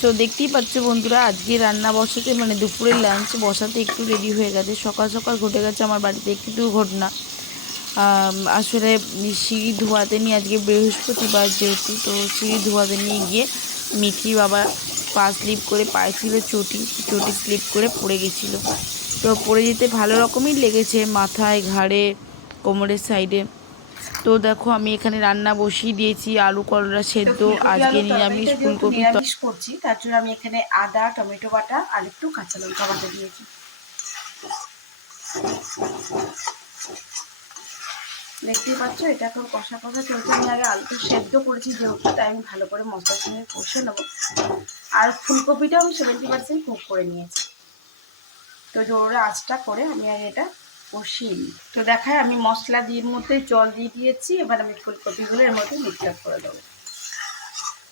So দেখতেই পাচ্ছ বন্ধুরা, আজকে রান্না বসাতে মানে দুপুরের লাঞ্চ বসাতে একটু রেডি হয়ে গেছে। সকাল সকাল ঘটে গেছে আমার বাড়িতে একটু দুর্ঘটনা। আসলে সিঁড়ি ধোয়াতে নিয়ে, আজকে বৃহস্পতিবার যেহেতু, তো সিঁড়ি ধোয়াতে নিয়ে গিয়ে মিঠি বাবা পা স্লিপ করে, পায়ে ছিল চটি, চটি স্লিপ করে পড়ে গেছিলো। তো পড়ে যেতে ভালো রকমই লেগেছে, মাথায়, ঘাড়ে, কোমরের সাইডে। তো দেখো আমি এখানে রান্না বসিয়ে দিয়েছি, আলু করলা সেদ্ধ। আজকে নিরামিষ, ফুলকপি নিরামিষ করছি, তার জন্য আমি এখানে আদা, টমেটো বাটা আর একটু কাঁচা লঙ্কা বাটা দিয়েছি। দেখতেই পাচ্ছ, এটা এখন কষা কষা চলছে। আমি আগে আলুটা সেদ্ধ করেছি যেহেতু, তাই আমি ভালো করে মশলার সঙ্গে কষে নেবো। আর ফুলকপিটাও আমি 70% কুক করে নিয়েছি। তো জোরে আঁচটা করে আমি আগে এটা কষিয়ে নিই। তো দেখায় আমি মশলা দিয়ে মধ্যে জল দিয়ে দিয়েছি। এবার আমি ফুলকপিগুলো এর মধ্যে মিক্সচার করে দেবো।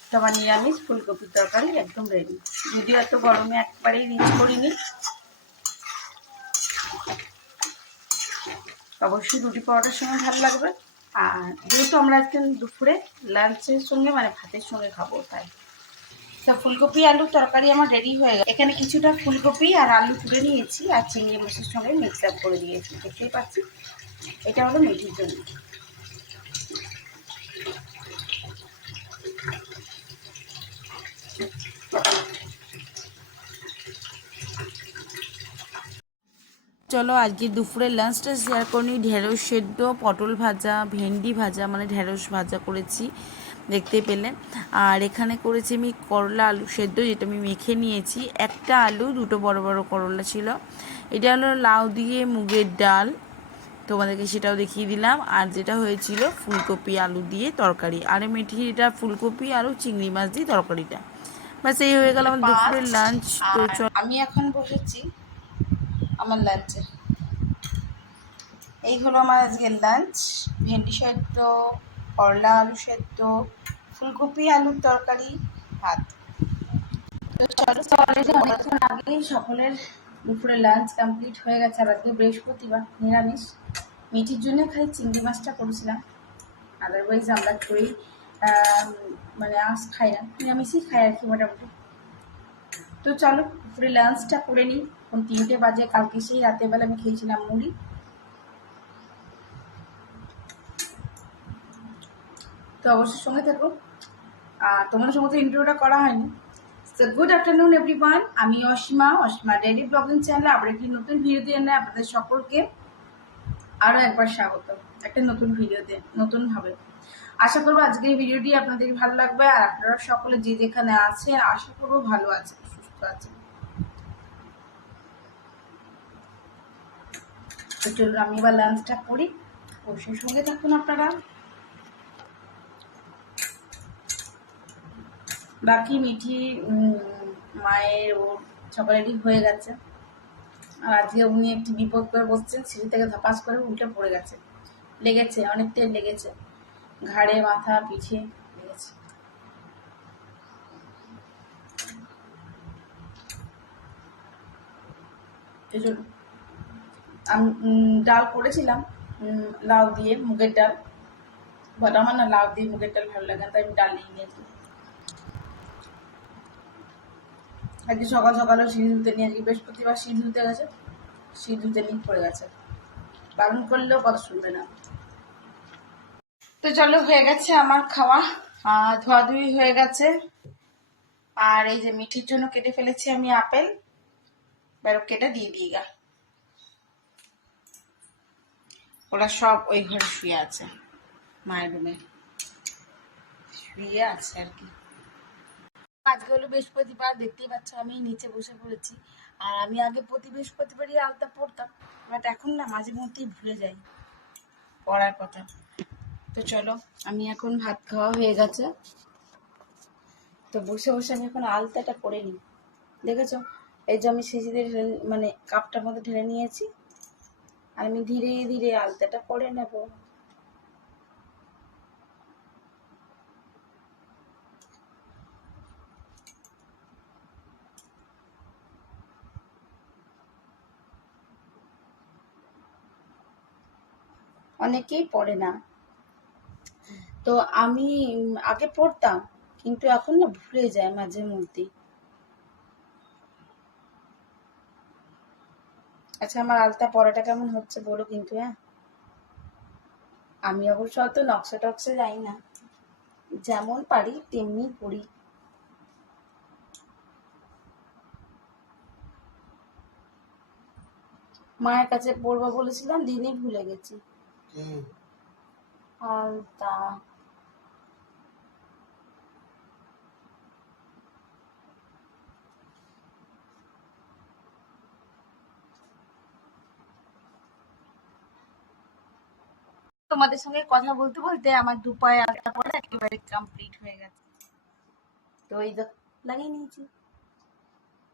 তো আমার নিরামিষ ফুলকপির তরকারি একদম রেডি। যদিও এত গরমে একবারেই রিচ করিনি। অবশ্যই রুটি পরোটার সঙ্গে ভালো লাগবে। আর যেহেতু আমরা আজকে দুপুরে লাঞ্চের সঙ্গে মানে ভাতের সঙ্গে খাবো, তাই তো ফুলকপি আলুর তরকারি আমার রেডি হয়ে গেছে। এখানে কিছুটা ফুলকপি আর আলু তুলে নিয়েছি আর চিংড়ি মাছের সঙ্গে মিক্স আপ করে দিয়েছি। দেখতেই পাচ্ছি, এটা হলো মিঠির জন্য। চলো আজকে দুপুরের লাঞ্চটা শেয়ার করে নিই। ঢেঁড়স সেদ্ধ, পটল ভাজা, ভেন্ডি ভাজা, মানে ঢেঁড়স ভাজা করেছি, দেখতে পেলে। আর এখানে করেছি আমি করলা আলু সেদ্ধ, যেটা আমি মেখে নিয়েছি। একটা আলু, দুটো বড় বড় করলা ছিল। এটা হলো লাউ দিয়ে মুগের ডাল, তোমাদেরকে সেটাও দেখিয়ে দিলাম। আর যেটা হয়েছিল ফুলকপি আলু দিয়ে তরকারি, আর মেথি এটা ফুলকপি আলু চিংড়ি মাছ দিয়ে তরকারিটা। ব্যাস এই হয়ে গেল আমার দুপুরের লাঞ্চ। তো আর আমি এখন বসেছি আমার লাঞ্চে। এই হলো আমার আজকের লাঞ্চ। ভেন্ডি সেদ্ধ, করলা আলু সেদ্ধ, ফুলকপি আলুর তরকারি, ভাত। তো চলো, অনেকক্ষণ আগেই সকলের দুপুরে লাঞ্চ কমপ্লিট হয়ে গেছে। আর আজকে বৃহস্পতিবার, নিরামিষ। মিঠির জন্য খালি চিংড়ি মাছটা করেছিলাম। আদারওয়াইজ আমরা কেউই মানে আঁশ খাই না, নিরামিষই খাই আর কি মোটামুটি। তো চলো দুপুরে লাঞ্চটা করে নিই। এখন 3টে বাজে। কালকে সেই রাতের বেলা আমি খেয়েছিলাম মুড়ি। তো অবশ্যই সঙ্গে থাকো। আর তোমাদের সঙ্গে তো ইন্টারভিউটা করা হয়নি। সো গুড আফটারনুন এভরিওয়ান, আমি অসীমা ডেইলি ব্লগিং চ্যানেলে আবার একটি নতুন ভিডিও দিয়ে এনে আপনাদের সকলকে আরও একবার স্বাগত। একটা নতুন ভিডিওতে, নতুনভাবে। আশা করবো আজকের এই ভিডিওটি আপনাদের ভালো লাগবে। আর আপনারা সকলে যে যেখানে আছেন, আশা করবো ভালো আছেন, সুস্থ আছেন। তো চলুন আমি এবার লাঞ্চটা করি, অবশ্যই সঙ্গে থাকুন আপনারা। বাকি মিঠি মায়ের ও সকালেরই হয়ে গেছে। আর আজকে উনি একটি বিপদ করে বসছেন, সিঁড়ি থেকে ধপাস করে উল্টে পড়ে গেছে। লেগেছে, অনেক তেল লেগেছে, ঘাড়ে, মাথা, পিঠে লেগেছে। আমি ডাল করেছিলাম লাউ দিয়ে মুগের ডাল, বাট আমার না লাউ দিয়ে মুগের ডাল ভালো লাগে না, তাই আমি ডাল নিয়ে নিয়েছি। আজকে সকাল সকালে সিঁড়ি ধুতে নিয়ে, আজকে বৃহস্পতিবার সিঁড়ি ধুতে গেছে, সিঁড়ি ধুতে নিয়ে পড়ে গেছে। বারণ করলেও কথা শুনবে না। তো চলো, হয়ে গেছে আমার খাওয়া, ধোয়াধুয়ি হয়ে গেছে। আর এই যে মিঠির জন্য কেটে ফেলেছি আমি আপেল, বেরো কেটে দিয়ে দিই গা। ওরা সব ওই ঘরে শুয়ে আছে, মায়ের রুমে শুয়ে আছে আর কি। আজকে হলো বৃহস্পতিবার, দেখতেই পাচ্ছ আমি নিচে বসে পড়েছি। আর আমি আগে প্রতি বৃহস্পতিবারই আলতা পড়তাম, বাট এখন না মাঝে মধ্যেই ভুলে যাই পড়ার কথা। তো চলো, আমি এখন ভাত খাওয়া হয়ে গেছে, তো বসে বসে আমি এখন আলতাটা করে নিই। দেখেছো, এই যে আমি সিঁড়িতে মানে কাপটার মধ্যে ঢেলে নিয়েছি, আর আমি ধীরে ধীরে আলতাটা করে নেব। অনেকেই পড়ে না, তো আমি আগে পড়তাম, কিন্তু এখন না ভুলে যায় মাঝে মধ্যে। আচ্ছা, আমার আলতা পরাটা কেমন হচ্ছে বলো কিন্তু, হ্যাঁ। আমি অবশ্য অত নকশা টকশা যাই না, যেমন পারি তেমনি করি। মায়ের কাছে পড়বো বলেছিলাম, দিনই ভুলে গেছি। আলতা। তোমাদের সঙ্গে কথা বলতে বলতে আমার দুপায়ে আলতা পড়া একেবারে কমপ্লিট হয়ে গেছে। তো এই তো লাগিয়ে নিয়েছি,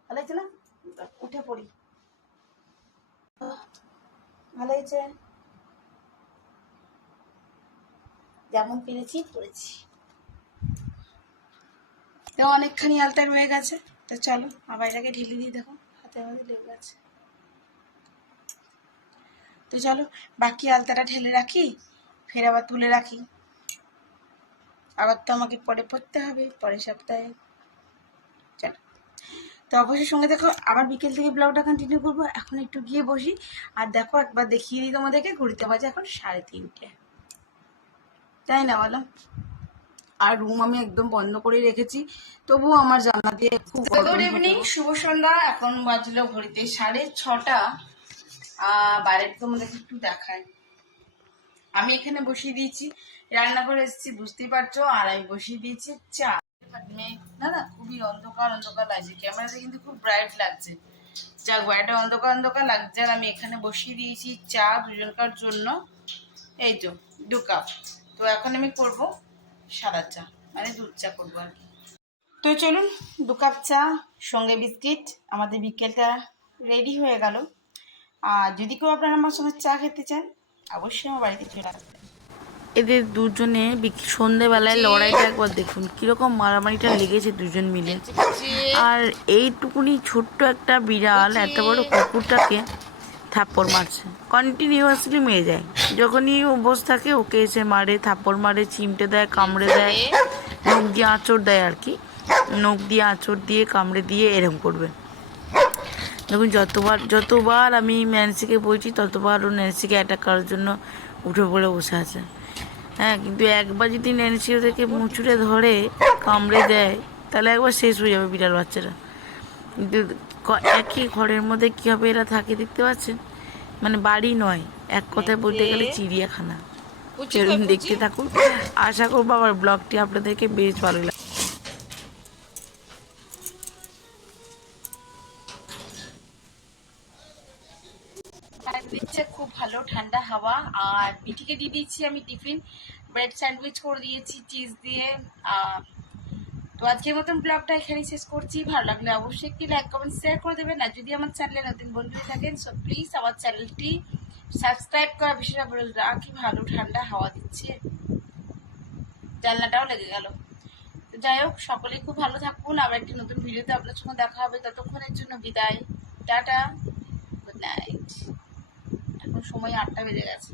ভালো হয়েছে না? উঠে পড়ি। ভালো হয়েছে, যেমন পেরেছি পড়েছি। তো অনেকখানি আলতা রয়ে গেছে, তো চলো আবার এটাকে ঢেলে দিই। দেখো হাতের মধ্যে লেগে গেছে। তো চলো বাকি আলতাটা ঢেলে রাখি, ফের আবার তুলে রাখি। আবার তো আমাকে পরে পড়তে হবে পরের সপ্তাহে। চলো, তো অবশ্যই সঙ্গে দেখো, আবার বিকেল থেকে ব্লগটা কন্টিনিউ করবো। এখন একটু গিয়ে বসি, আর দেখো একবার দেখিয়ে দিই তোমাদেরকে, ঘুরতে বাজে এখন 3:30, তাই না বলো? আর রুম আমি একদম বন্ধ করে রেখেছি, তবুও আমার জানলা দিয়ে খুব গুড ইভিনিং, শুভ সন্ধ্যা। এখন বাজলো ঘড়িতে 6:30। বাইরের তোমাদেরকে একটু দেখায়। আমি এখানে বসিয়ে দিয়েছি, রান্নাঘরে এসেছি বুঝতেই পারছো, আর আমি বসিয়ে দিয়েছি চা। না না, খুবই অন্ধকার অন্ধকার লাগছে, ক্যামেরাতে কিন্তু খুব ব্রাইট লাগছে। যাক, বাইরে অন্ধকার অন্ধকার লাগছে, আর আমি এখানে বসিয়ে দিয়েছি চা দুজনকার জন্য। এই তো 2 কাপ। তো এখন আমি করব সাদা চা, মানে দুধ চা করবো আর কি। তো চলুন, 2 কাপ চা সঙ্গে বিস্কিট, আমাদের বিকেলটা রেডি হয়ে গেল। আর যদি কেউ আপনারা আমার সঙ্গে চা খেতে চান, অবশ্যই আমার বাড়িতে চলে আসবেন। এদের দুজনে সন্ধেবেলায় লড়াইটা একবার দেখুন, কিরকম মারামারিটা লেগেছে দুজন মিলে। আর এইটুকুনি ছোট্ট একটা বিড়াল এত বড় কুকুরটাকে থাপ্পড় মারছে, কন্টিনিউয়াসলি মেরে যায়। যখনই ও বসে থাকে ওকে এসে মারে, থাপ্পড় মারে, চিমটে দেয়, কামড়ে দেয়, নখ দিয়ে আঁচড় দেয় আর কি, নখ দিয়ে আঁচড় দিয়ে কামড়ে দিয়ে এরকম করবে। দেখুন, যতবার আমি ন্যান্সিকে বলছি ততবার ও ন্যান্সিকে অ্যাটাক করার জন্য উঠে পড়ে বসে আছে। হ্যাঁ, কিন্তু একবার যদি ন্যান্সি ওদেরকে মুচুড়ে ধরে কামড়ে দেয়, তাহলে একবার শেষ হয়ে যাবে বিড়াল বাচ্চারা। কিন্তু একই ঘরের মধ্যে কীভাবে এরা থাকে দেখতে পাচ্ছেন, মানে বাড়ি নয়, এক কথায় বলতে গেলে চিড়িয়াখানা। সেরকম দেখতে থাকুন, আশা করবো আমার ব্লগটি আপনাদেরকে বেশ ভালো লাগে। দিচ্ছে খুব ভালো ঠান্ডা হাওয়া। আর পিঠিকে দিয়ে দিয়েছি আমি টিফিন, ব্রেড স্যান্ডউইচ করে দিয়েছি চিজ দিয়ে। তো আজকের মতন ব্লগটা এখানেই শেষ করছি। ভালো লাগলে অবশ্যই একটি লাইক কমেন্ট শেয়ার করে দেবেন। আর যদি আমার চ্যানেলে নতুন বন্ধু থাকেন, সো প্লিজ আমার চ্যানেলটি সাবস্ক্রাইব করা বিষয়টা বলে, কি ভালো ঠান্ডা হাওয়া দিচ্ছে, জানলাটাও লেগে গেল। তো যাই হোক, সকলেই খুব ভালো থাকুন। আবার একটি নতুন ভিডিওতে আপনার সঙ্গে দেখা হবে। ততক্ষণের জন্য বিদায়, টাটা, গুড নাইট। এখন সময় 8টা বেজে গেছে।